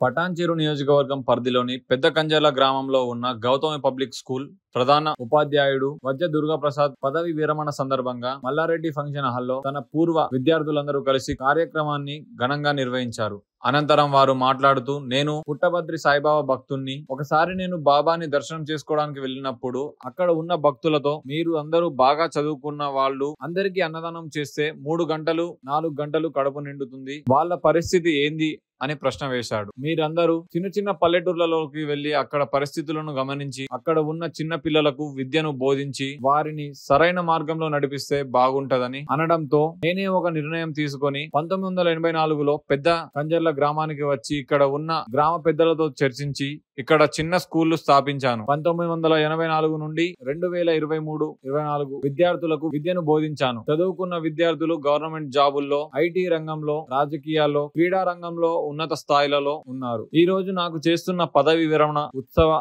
పటాన్చెరు నియోజకవర్గం పరిధిలోని పెద్ద కంజర్ల గ్రామంలో ఉన్న గౌతమి పబ్లిక్ స్కూల్ ప్రధాన ఉపాధ్యాయుడు వజ్జ దుర్గాప్రసాద్ పదవి విరమణ సందర్భంగా మల్లారెడ్డి ఫంక్షన్ హాల్లో తన పూర్వ విద్యార్థులందరూ కలిసి కార్యక్రమాన్ని ఘనంగా నిర్వహించారు. అనంతరం వారు మాట్లాడుతూ, నేను పుట్టభద్రి సాయిబాబా భక్తుణ్ణి. ఒకసారి నేను బాబాని దర్శనం చేసుకోవడానికి వెళ్ళినప్పుడు అక్కడ ఉన్న భక్తులతో, మీరు అందరూ బాగా చదువుకున్న వాళ్ళు, అందరికీ అన్నదానం చేస్తే 3 గంటలు 4 గంటలు కడుపు నిండుతుంది, వాళ్ళ పరిస్థితి ఏంది అని ప్రశ్న వేశాడు. మీరందరూ చిన్న చిన్న పల్లెటూర్లలోకి వెళ్లి అక్కడ పరిస్థితులను గమనించి అక్కడ ఉన్న చిన్న పిల్లలకు విద్యను బోధించి వారిని సరైన మార్గంలో నడిపిస్తే బాగుంటదని అనడంతో నేనే ఒక నిర్ణయం తీసుకొని 1984లో పెద్ద కంజర్ల గ్రామానికి వచ్చి ఇక్కడ ఉన్న గ్రామ పెద్దలతో చర్చించి ఇక్కడ చిన్న స్కూళ్లు స్థాపించాను. 1984 నుండి 2023-24 విద్యార్థులకు విద్యను బోధించాను. చదువుకున్న విద్యార్థులు గవర్నమెంట్ జాబుల్లో, ఐటీ రంగంలో, రాజకీయాల్లో, క్రీడా రంగంలో ఉన్నత స్థాయిలలో ఉన్నారు. ఈ రోజు నాకు చేస్తున్న పదవి విరమణ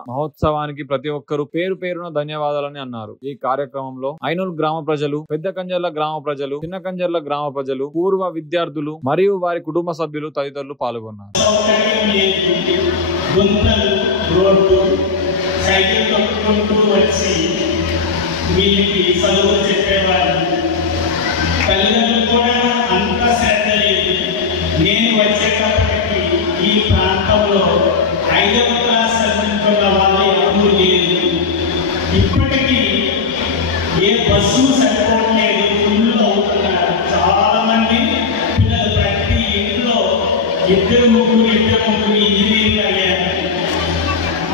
మహోత్సవానికి ప్రతి ఒక్కరూ పేరు పేరున ధన్యవాదాలని అన్నారు. ఈ కార్యక్రమంలో ఐనూల్ గ్రామ ప్రజలు, పెద్ద కంజర్ల గ్రామ ప్రజలు, చిన్న కంజర్ల గ్రామ ప్రజలు, పూర్వ విద్యార్థులు మరియు వారి కుటుంబ సభ్యులు తదితరులు పాల్గొన్నారు. రోడ్డు సైకిల్ తొక్కుకుంటూ వచ్చి వీళ్ళకి చదువులు చెప్పేవాళ్ళు. తల్లిదండ్రులు కూడా అంత శ్రద్ధ లేదు. నేను వచ్చేటప్పటికి ఈ ప్రాంతంలో 5వ క్లాస్ చదువుకున్న వాళ్ళు ఎవరూ లేదు. ఇప్పటికీ ఏ బస్సు సరిపోవట్లేదు, ఫుల్ అవుతున్నారు. చాలా మంది పిల్లలు ప్రతి ఇంట్లో 2-3 ఇంజనీర్లు అయ్యారు.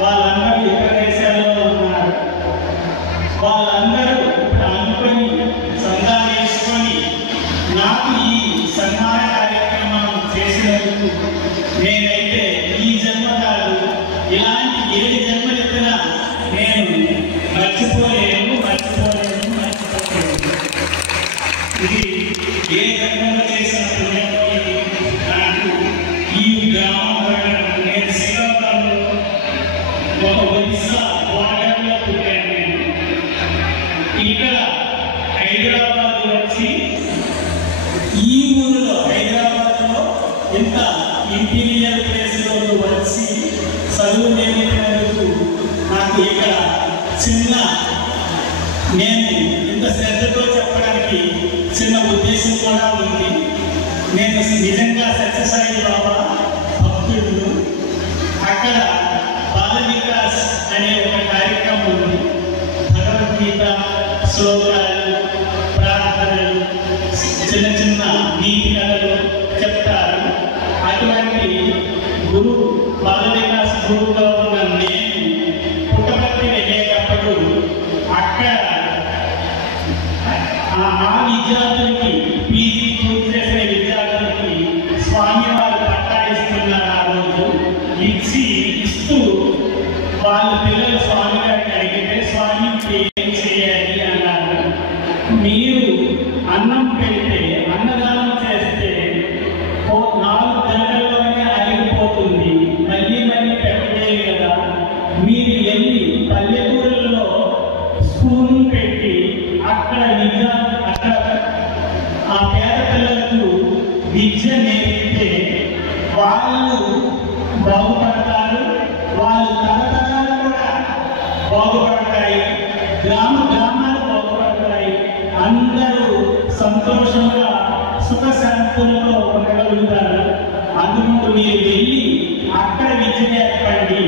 వాళ్ళందరూ ఇతర దేశాల్లో ఉన్నారు. వాళ్ళందరూ ఇప్పుడు అనుకొని సంఘాలు వేసుకొని నాకు ఈ సన్మాన కార్యక్రమం చేసినందుకు నేనైతే ఈ జన్మ కాదు, ఇలాంటి 7 జన్మలు ఎత్తినా నేను మర్చిపోలేను. ఇది ఏ జన్మలో చేసిన పుణ్యమో ఇది. నాకు ఈ గ్రామంలో నేను శ్రీకాకుళంలో ఒక ఒడిస్సా బార్డర్లో పుట్టాను. నేను ఇక్కడ హైదరాబాద్ వచ్చి ఈ ఊరిలో హైదరాబాద్లో ఇంత ఇంటీరియర్ ప్లేస్లో వచ్చి చదువు నేర్పినందుకు నాకు ఇక్కడ నేను ఇంత శ్రద్ధతో చెప్పడానికి చిన్న ఉద్దేశం కూడా ఉంది. నేను నిజంగా సత్యసాయి బాబా భక్తుడు. అక్కడ బాల వికాస్ అనే ఒక కార్యక్రమం ఉంది. భగవద్గీత శ్లోకాలు, ప్రార్థనలు, చిన్న చిన్న నీతి కథలు చెప్తారు. అటువంటి బాల వికాస్ గురువుగా ఉన్న నేను పుట్టపర్తి వెళ్ళేటప్పుడు అక్కడ ఆ విద్యార్థులకి, పీజీ పూర్తి చేసే విద్యార్థులకి స్వామివారు పట్టాయిస్తున్నారు. ఆ రోజు ఇస్తూ వాళ్ళ పిల్లలు స్వామి గారిని అడిగితే స్వామికి ఏం చేయాలి అన్నారు. మీరు అన్నం పెడితే, అన్నదానం చేస్తే 4 గంటల్లోనే అరిగిపోతుంది, మళ్ళీ పెట్టలేదు కదా. మీరు వెళ్ళి పల్లెటూరుల్లో స్కూల్ పెట్టి అక్కడ ఆ పేద పిల్లలకు విద్య నేర్పితే వాళ్ళు బాగుపడతారు. వాళ్ళు తరతరాలు కూడా బాగుపడతాయి, గ్రామాలు బాగుపడతాయి. అందరూ సంతోషంగా సుఖశాంతులతో ఉండగలుగుతారు. అందుకు మీరు వెళ్ళి అక్కడ విద్య నేర్పండి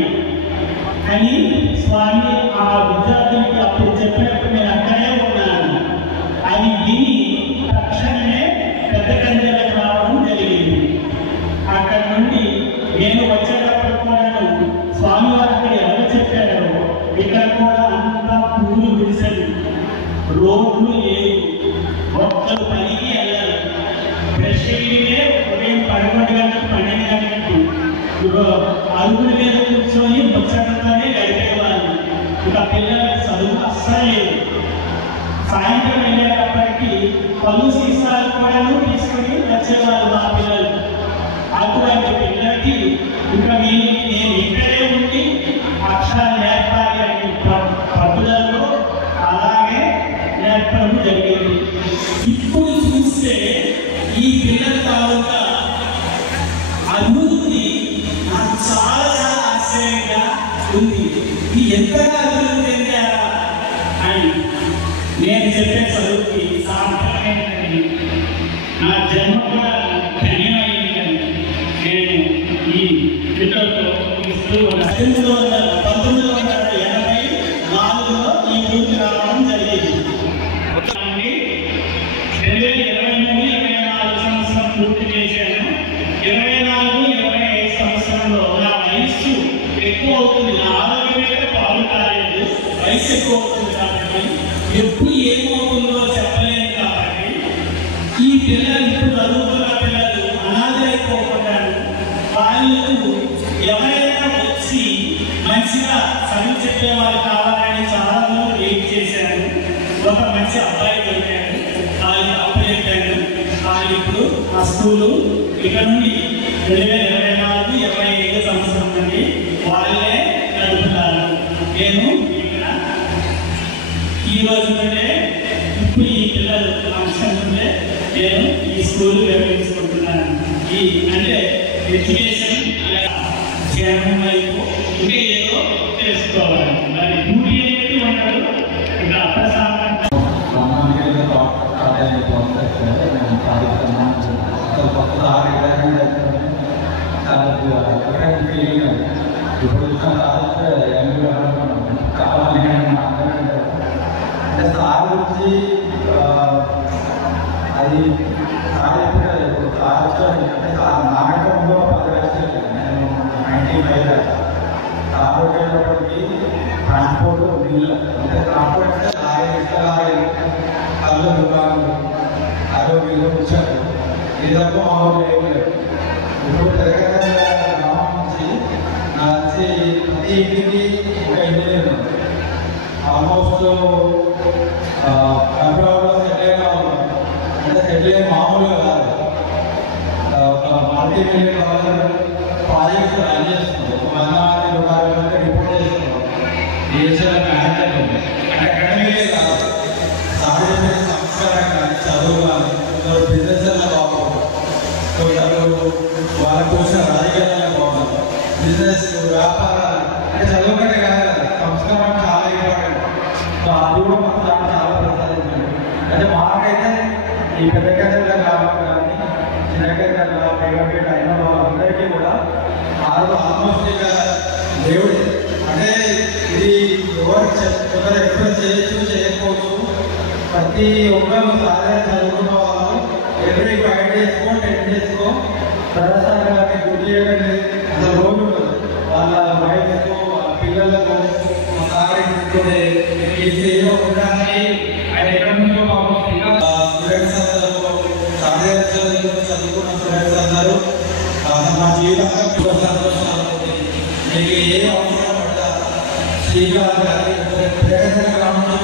అని స్వామి ఆ విద్యార్థులకి అప్పుడు చెప్పినప్పుడు నేను అక్కడే ఉన్నాను. అది విని తక్షణమే పెద్ద కంజర్లకు రావడం జరిగింది. అక్కడ నుండి నేను వచ్చేటప్పుడు కూడా స్వామివారు అక్కడ ఎవరు చెప్పారో ఇక్కడ కూడా అంతా పూలు గుడిసెలు, రోడ్లు లేవు, ఒక్కరు పనికి వెళ్ళాలి. బ్రష్ చేయడమే ఉదయం 11 గంటలకు 12 గంటలకు అరుగుల మీద కూర్చొని ముచ్చటతోనే గడిపేవాళ్ళు. ఇక పిల్లలకి చదువు అస్సలు లేదు. సాయంత్రం వెళ్ళేటప్పటికి పలు సీసాలు కూడా తీసుకుని వచ్చేవాళ్ళు మా పిల్లలు. అటువంటి పిల్లలకి ఇంకా నేను ఇక్కడే ఉండి అక్షరాలు నేర్పాలి అని పట్టుదలలో అలాగే నేర్పడం జరిగింది. ఇప్పుడు చూస్తే ఈ పిల్లల తాలూకా అభివృద్ధి నాకు ఉంది. ఇది ఎంతగా అభివృద్ధి చెందారా అని నేను చెప్పే చదువుకి సార్థకమైనదని, నా జన్మ కూడా ధన్యమైందని నేను ఈ పిల్లలతో ఇస్తూ 1984లో ఈ ఊరికి రావడం జరిగింది. 2023-24 సంవత్సరం పూర్తి చేశాను. 24-25 సంవత్సరంలో నా వయస్సు ఎక్కువ అవుతుంది. నా ఆరోగ్యమే పాలు కాలేదు, వయసు ఎక్కువ అవుతుంది కాబట్టి ఎప్పుడు ఏమవుతుందో చెప్పలేను. కాబట్టి ఈ పిల్లలు ఇప్పుడు చదువుతున్న పిల్లలు అనాథైపోకుండా వాళ్ళకు ఎవరైనా వచ్చి మంచిగా చదువు చెప్పేవాళ్ళు కావాలని చాలా మంది వెయిట్ చేశారు. ఒక మంచి అబ్బాయి దొరికాడు, ఆయన అప్పచెప్పాను. ఆయన ఇప్పుడు ఆ స్కూలు ఇక్కడ నుండి 2024-25 సంవత్సరం నుండి వాళ్ళే నడుపుతారు. నేను ఇక్కడ ఈ రోజు నుండే ఇప్పుడు ఈ పిల్లలు అంశం నుండే నేను ఈ స్కూల్ నిర్వహించుకుంటున్నాను. ఈ అంటే ఎడ్యుకేషన్ క్షేమం వైపు ఇంకా ఏదో తెలుసుకోవాలి. మరి డ్యూటీ అనేది ఉండదు. ఇంకా అప్రసాదంగా ఇప్పుడు కావాలి అంటే సార్ గురించి అది అంటే నాటకంలో 10 లక్షలు నేను 95 ట్రాన్స్పోర్ట్ వెళ్ళేటప్పటికి ట్రాన్స్పోర్ట్ బిల్లు అంటే ట్రాన్స్పోర్ట్ అంటే 6 కళ్ళు దుకాణాలు 60 బిల్లు వచ్చారు. ఇది తప్ప మామూలు లేదు. ఇప్పుడు తెలంగాణ గ్రామం నుంచి నా నుంచి ప్రతి ఇంటికి ఒక ఇంజనీర్ ఉంది. ఆల్మోస్ట్ కంప్యూటర్లో సెటిల్ అయినా ఉన్నాం. అంటే సెటిల్ అయిన మామూలుగా కాదు, ఒక $multi-million ప్రాజెక్ట్స్ రన్ చేస్తున్నాం. 100 మంది రిపోర్ట్ చేస్తున్నాం. డిఎస్ఎల్ మేనేజ్మెంట్ ఉంది. అంటే అకాడమీకే కాదు, సామాజిక సంస్కారం కానీ చదువు కానీ బిజినెస్ అలా బాగుంటుంది. సో వాళ్ళకు వచ్చిన రాజకీయాలు బాగుంటుంది. బిజినెస్ వ్యాపారాలు అంటే చదువుకుంటే కాదు, సంస్కారం చాలా ఇంపార్టెంట్. సో అది కూడా మన దాంట్లో చాలా ప్రసాదించండి. అంటే మాకైతే ఈ పెద్ద కథల గ్రామం కానీ చిన్న కథల బేగంపేట అయిన వాళ్ళందరికీ కూడా ఆల్మోస్ట్ ఇక దేవుడి అంటే ఇది ఎవరు ఎక్స్ప్రెస్ చేయొచ్చు చేయకపోవచ్చు. ప్రతి ఒక్కరు సాధారణ చదువుకున్న వాళ్ళు every 5 days-కో 10 days-కో ప్రదర్శనకి గుర్తు చేయడం అసలు రోజు ఉండదు. వాళ్ళ వైఫ్కు వాళ్ళ పిల్లలకు ఉండడానికి ఆయన ఎక్కడి నుంచో స్టూడెంట్స్ అందరూ సాధారణ చదువుకున్న స్టూడెంట్స్ అందరూ మా జీవితంలో కూడా సంతోషాలు మీకు ఏ అవసరం పడ్డా శ్రీకాంత్ గారి గ్రామంలో